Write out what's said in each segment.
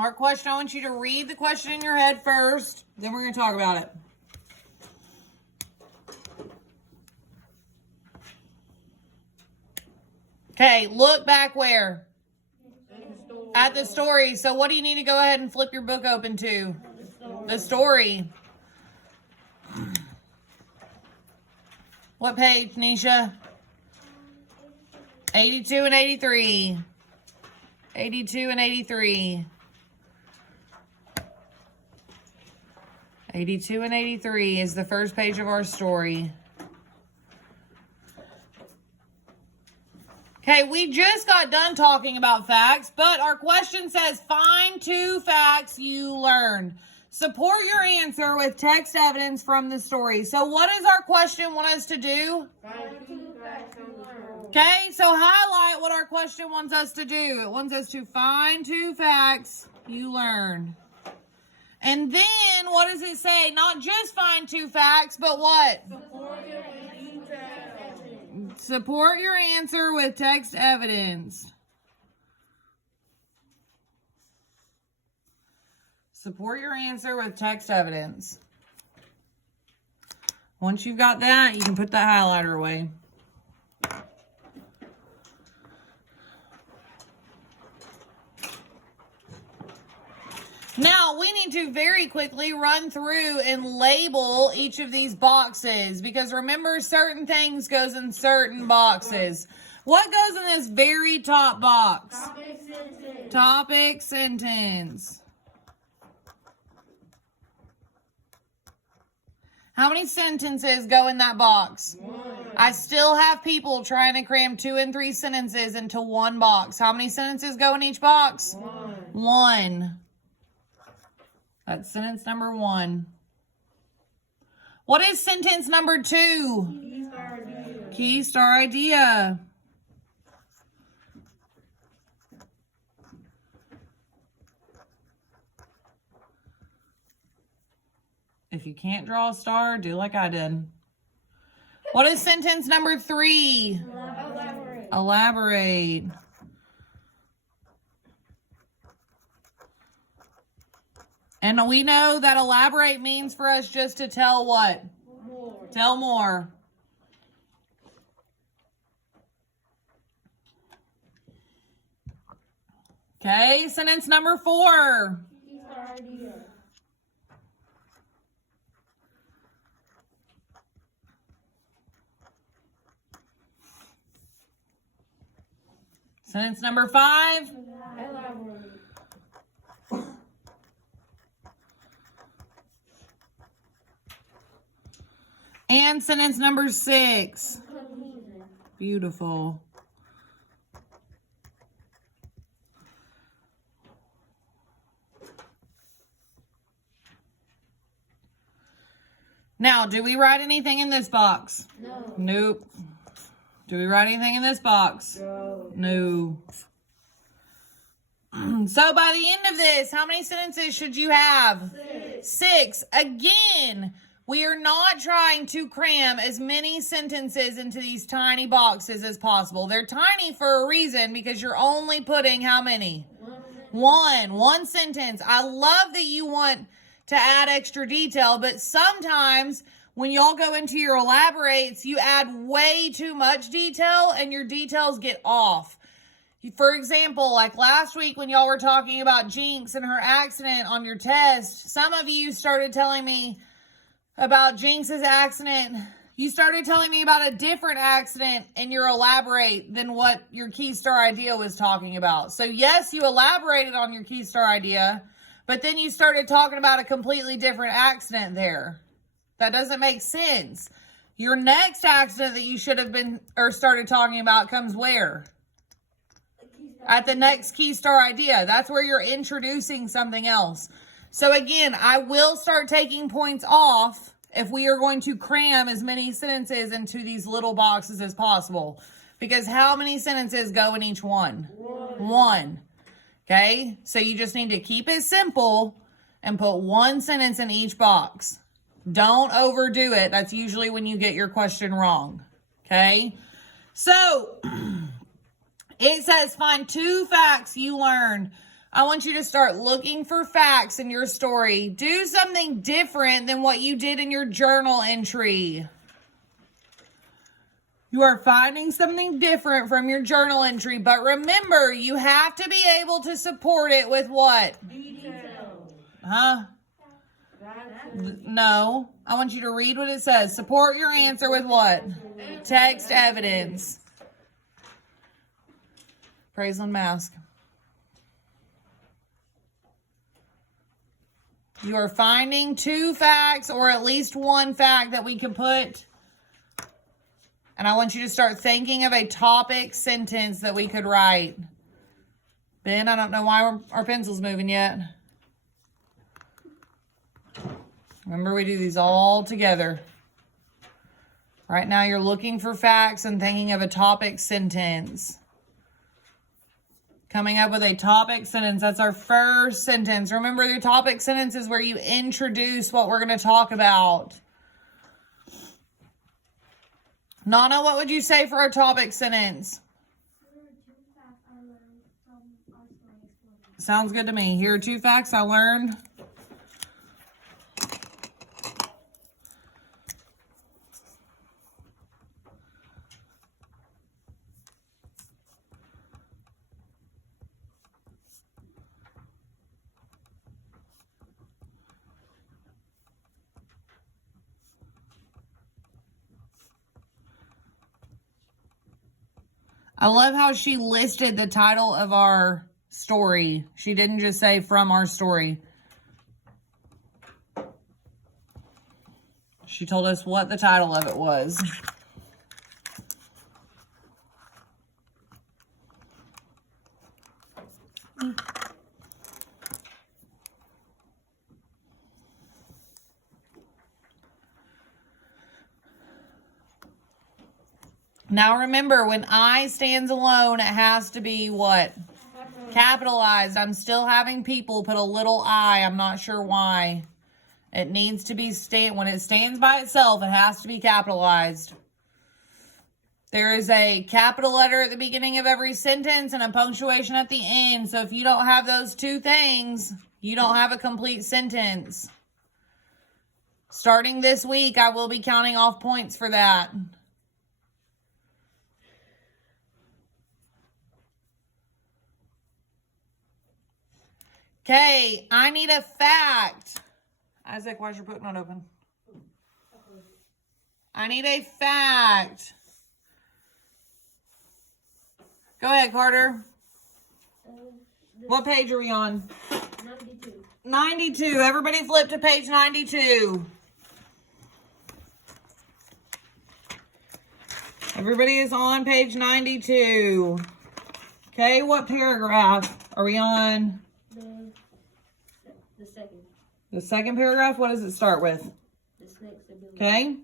Our question, I want you to read the question in your head first. Then we're going to talk about it. Okay, look back where? At the story. So what do you need to go ahead and flip your book open to? The story. What page, Nisha? 82 and 83. 82 and 83. 82 and 83 is the first page of our story. Okay, we just got done talking about facts, but our question says, find 2 facts you learned. Support your answer with text evidence from the story. So what does our question want us to do? Find 2 facts you learned. Okay, so highlight what our question wants us to do. It wants us to find 2 facts you learned. And then, what does it say? Not just find 2 facts, but what? Support your answer with text evidence. Support your answer with text evidence. Once you've got that, you can put that highlighter away. Now, we need to very quickly run through and label each of these boxes because remember, certain things goes in certain boxes. What goes in this very top box? Topic sentence. Topic sentence. How many sentences go in that box? 1. I still have people trying to cram 2 and 3 sentences into one box. How many sentences go in each box? 1. 1. That's sentence number 1. What is sentence number 2? Key star idea. Key star idea. If you can't draw a star, do like I did. What is sentence number 3? Elaborate. Elaborate. And we know that elaborate means for us just to tell what? More. Tell more. Okay, sentence number 4. Key star idea. Sentence number 5. Elaborate. And sentence number 6. Conclusion. Beautiful. Now, do we write anything in this box? No. Nope. Do we write anything in this box? No. No. So by the end of this, how many sentences should you have? 6. Again, we are not trying to cram as many sentences into these tiny boxes as possible. They're tiny for a reason because you're only putting how many? 1. 1 sentence. I love that you want to add extra detail, but sometimes when y'all go into your elaborates, you add way too much detail and your details get off. For example, like last week when y'all were talking about Jinx and her accident on your test, some of you started telling me about Jinx's accident. You started telling me about a different accident in your elaborate than what your key star idea was talking about. So yes, you elaborated on your key star idea, but then you started talking about a completely different accident there. That doesn't make sense. Your next accident that you should have been or started talking about comes where? At the next key star idea. That's where you're introducing something else. So again, I will start taking points off if we are going to cram as many sentences into these little boxes as possible. Because how many sentences go in each one? 1. Okay? So you just need to keep it simple and put 1 sentence in each box. Don't overdo it. That's usually when you get your question wrong. Okay? So, it says find 2 facts you learned. I want you to start looking for facts in your story. Do something different than what you did in your journal entry. You are finding something different from your journal entry, but remember, you have to be able to support it with what? Details. Huh? No. I want you to read what it says. Support your answer with what? Text evidence. Praiseland Mask. You are finding 2 facts or at least 1 fact that we can put. And I want you to start thinking of a topic sentence that we could write. Ben, I don't know why our pencil's moving yet. Remember, we do these all together. Right now, you're looking for facts and thinking of a topic sentence. Coming up with a topic sentence. That's our first sentence. Remember, the topic sentence is where you introduce what we're going to talk about. Nana, what would you say for our topic sentence? Sounds good to me. Here are 2 facts I learned. I love how she listed the title of our story. She didn't just say from our story. She told us what the title of it was. Now remember, when I stands alone, it has to be what? Capitalized. I'm still having people put a little I. I'm not sure why. It needs to be when it stands by itself, it has to be capitalized. There is a capital letter at the beginning of every sentence and a punctuation at the end. So if you don't have those 2 things, you don't have a complete sentence. Starting this week, I will be counting off points for that. Okay, I need a fact. Isaac, why is your book not open? I need a fact. Go ahead, Carter. What page are we on? 92. 92. Everybody flip to page 92. Everybody is on page 92. Okay, what paragraph are we on? The second. The second paragraph? What does it start with? The snake's ability. Okay.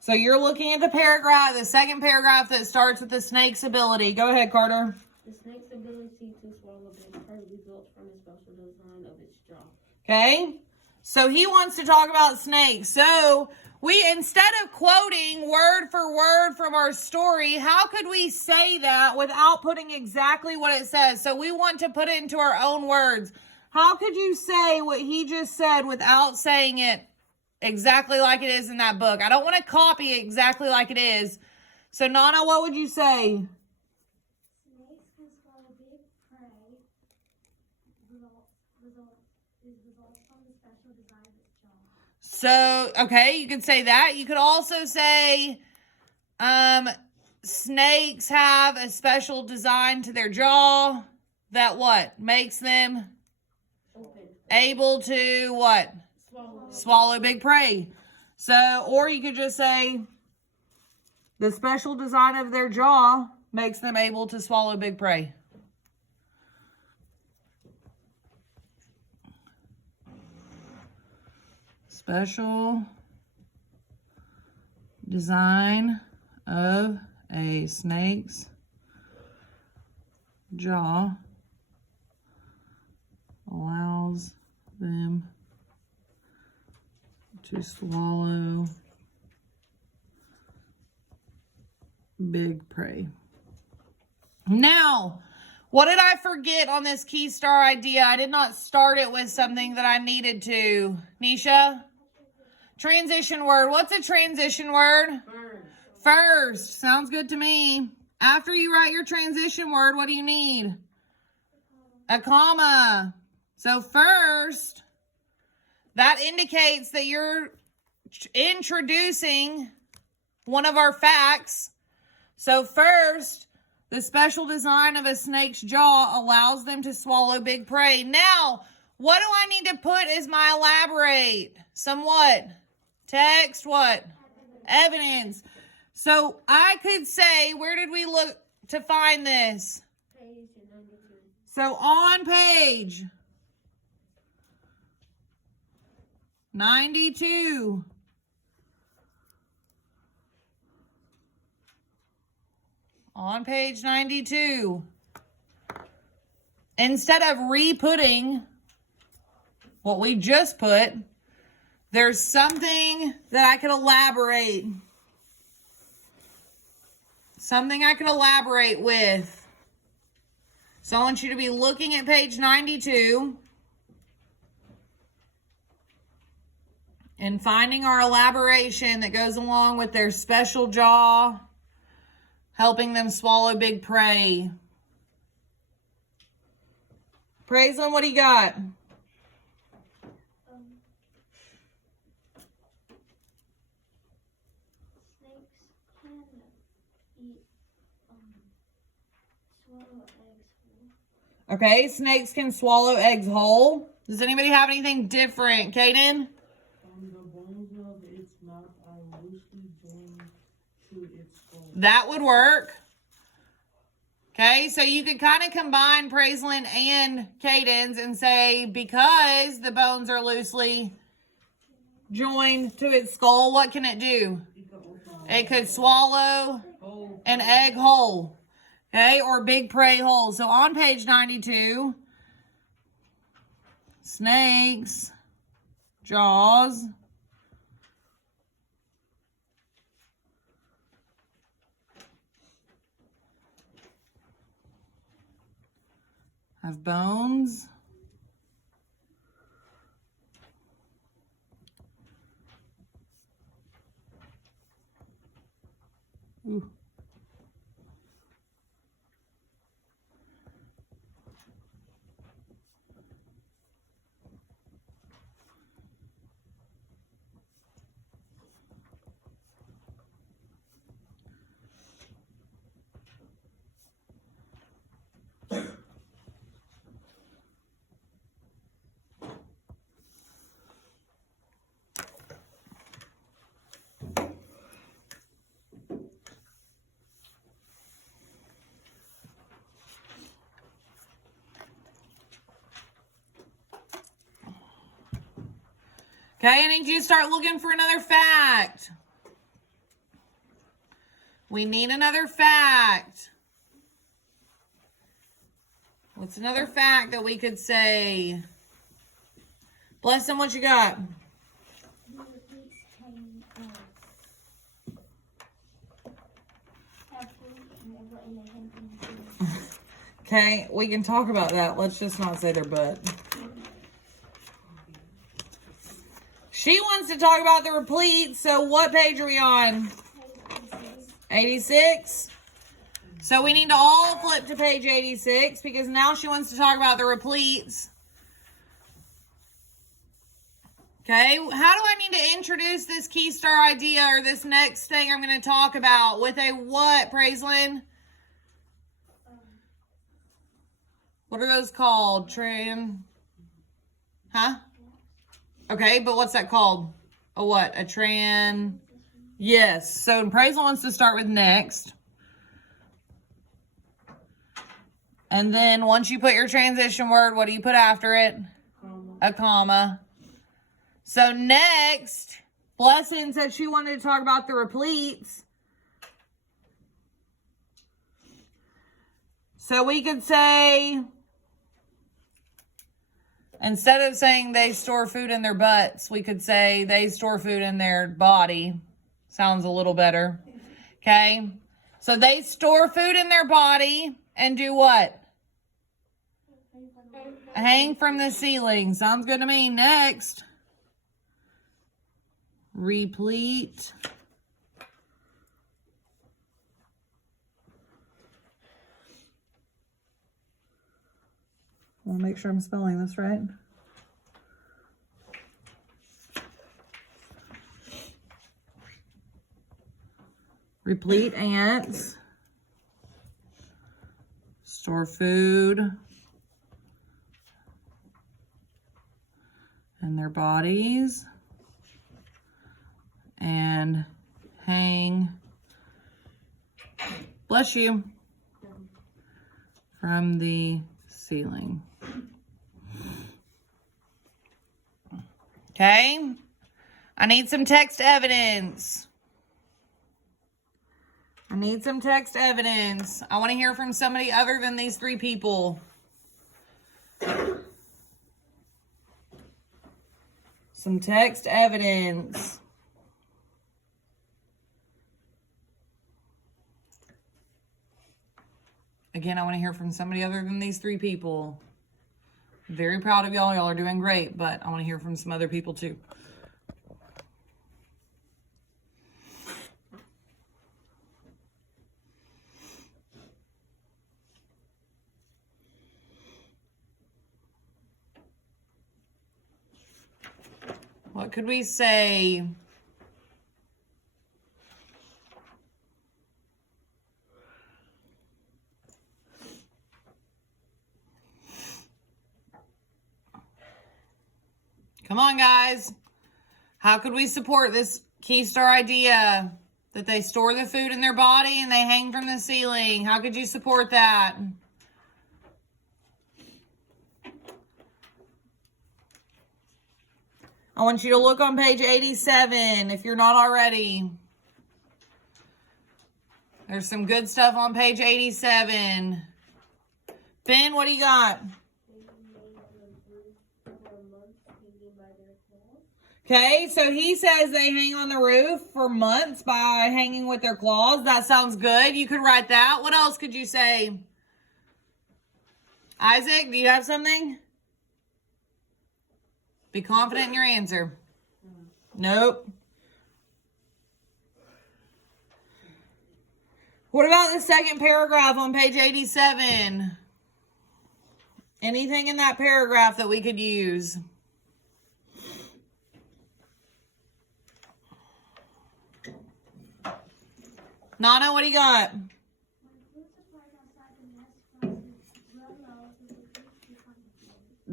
So you're looking at the paragraph, the second paragraph that starts with the snake's ability. Go ahead, Carter. The snake's ability to swallow big prey results from the special design of its jaw. Okay. So he wants to talk about snakes. So we, instead of quoting word for word from our story, how could we say that without putting exactly what it says? So we want to put it into our own words. How could you say what he just said without saying it exactly like it is in that book? I don't want to copy it exactly like it is. So, Nana, what would you say? Snakes can swallow big prey. Results from the special design of its jaw. So, okay, you could say that. You could also say, snakes have a special design to their jaw that what? Makes them Open. able to what? Swallow big prey. So, or you could just say the special design of their jaw makes them able to swallow big prey. Special design of a snake's jaw allows them to swallow big prey. Now, What did I forget on this key star idea? I did not start it with something that I needed to. Nisha? Transition word. What's a transition word? First. Sounds good to me. After you write your transition word, what do you need? A comma. So first, that indicates that you're introducing one of our facts. So first, the special design of a snake's jaw allows them to swallow big prey. Now, what do I need to put as my elaborate? Some what? Text, what? Evidence. So I could say, where did we look to find this? Page 92. So on page 92. On page 92. Instead of re-putting what we just put, there's something that I could elaborate. Something I could elaborate with. So I want you to be looking at page 92 and finding our elaboration that goes along with their special jaw, helping them swallow big prey. Praiseland, what do you got? Okay, snakes can swallow eggs whole. Does anybody have anything different? Kaden? The bones of its mouth are loosely joined to its skull. That would work. Okay, so you could kind of combine Praiseland and Caden's and say, because the bones are loosely joined to its skull, what can it do? It could swallow an egg whole. Okay, or big prey whole. So on page 92, snakes, jaws, have bones. Ooh. Okay, I need you to start looking for another fact. We need another fact. What's another fact that we could say? Bless them, what you got? Millipedes can have food and they can Okay, we can talk about that. Let's just not say their butt. She wants to talk about the replete, so what page are we on? 86? So we need to all flip to page 86 because now she wants to talk about the repletes. Okay, how do I need to introduce this key star idea or this next thing I'm going to talk about with a what, Praiseland? What are those called? Huh? Okay, but what's that called? A what? Yes. So Praiseland wants to start with next. And then once you put your transition word, what do you put after it? A comma. So next, Blessing said she wanted to talk about the repletes. So we could say, instead of saying they store food in their butts, we could say they store food in their body. Sounds a little better. Okay? So they store food in their body and do what? Hang from the ceiling. Sounds good to me. Next. Replete. I want to make sure I'm spelling this right. Replete ants. Store food. And their bodies. And hang, bless you, from the ceiling. Okay, I need some text evidence. I need some text evidence. I want to hear from somebody other than these three people. Some text evidence. Again, I want to hear from somebody other than these three people. Very proud of y'all. Y'all are doing great, but I want to hear from some other people too. What could we say? Come on, guys. How could we support this Keystar idea that they store the food in their body and they hang from the ceiling? How could you support that? I want you to look on page 87 if you're not already. There's some good stuff on page 87. Ben, what do you got? Okay, so he says they hang on the roof for months by hanging with their claws. That sounds good. You could write that. What else could you say? Isaac, do you have something? Be confident in your answer. Nope. What about the second paragraph on page 87? Anything in that paragraph that we could use? Nana, what do you got?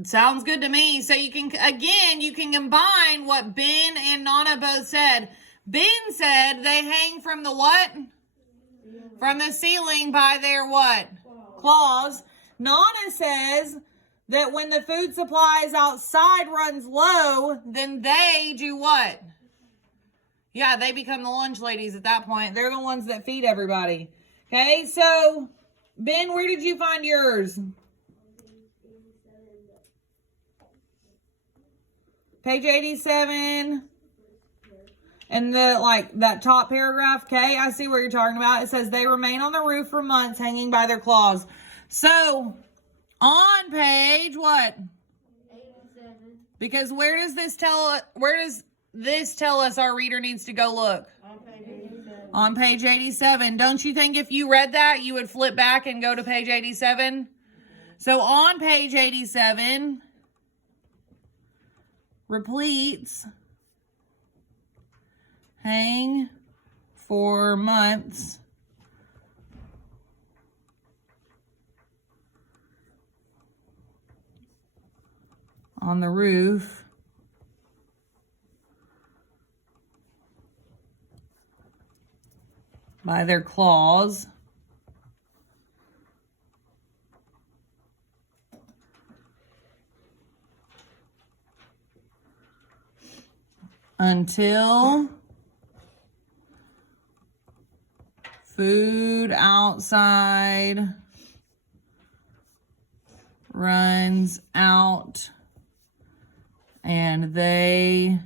Sounds good to me. So you can, again, you can combine what Ben and Nana both said. Ben said they hang from the what? From the ceiling by their what? Claws. Nana says that when the food supplies outside runs low, then they do what? Yeah, they become the lunch ladies at that point. They're the ones that feed everybody. Okay, so, Ben, where did you find yours? Page 87. And that top paragraph, okay, I see what you're talking about. It says they remain on the roof for months hanging by their claws. So, on page what? 87. Because where does this tell us our reader needs to go look? On page 87. Don't you think if you read that, you would flip back and go to page 87? So on page 87, repletes, hang for months on the roof by their claws until food outside runs out and they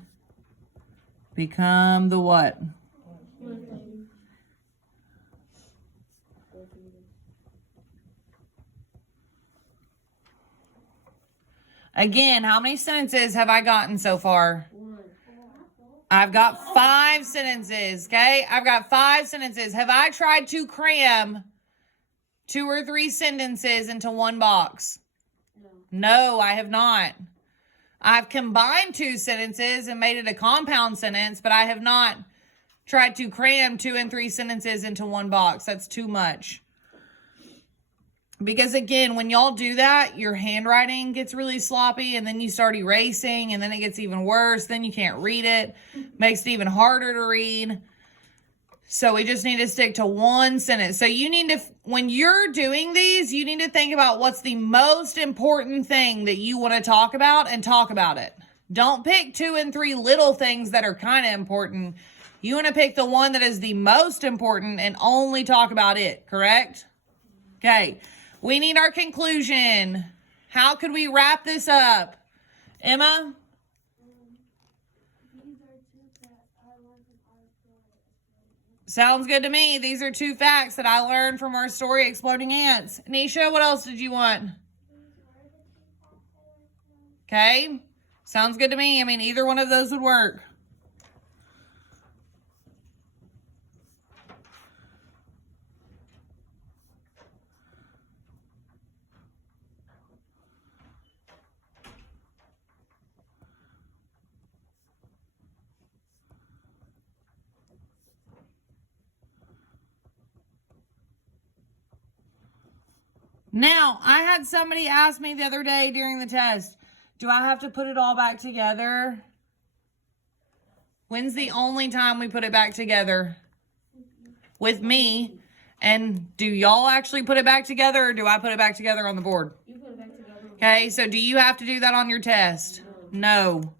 become the what? Again, how many sentences have I gotten so far? 1. I've got 5 sentences, okay? I've got 5 sentences. Have I tried to cram 2 or 3 sentences into one box? No. No, I have not. I've combined 2 sentences and made it a compound sentence, but I have not tried to cram 2 and 3 sentences into one box. That's too much. Because again, when y'all do that, your handwriting gets really sloppy and then you start erasing and then it gets even worse. Then you can't read it. Makes it even harder to read. So we just need to stick to one sentence. So you need to, when you're doing these, you need to think about what's the most important thing that you want to talk about and talk about it. Don't pick 2 and 3 little things that are kind of important. You want to pick the one that is the most important and only talk about it, correct? Okay. We need our conclusion. How could we wrap this up? Emma? These are 2 facts I learned from our story. Sounds good to me. These are 2 facts that I learned from our story, Exploding Ants. Nisha, what else did you want? Okay. Sounds good to me. I mean, either one of those would work. Now, I had somebody ask me the other day during the test, do I have to put it all back together? When's the only time we put it back together? With me. And do y'all actually put it back together or do I put it back together on the board? You put it back together. Okay, so do you have to do that on your test? No.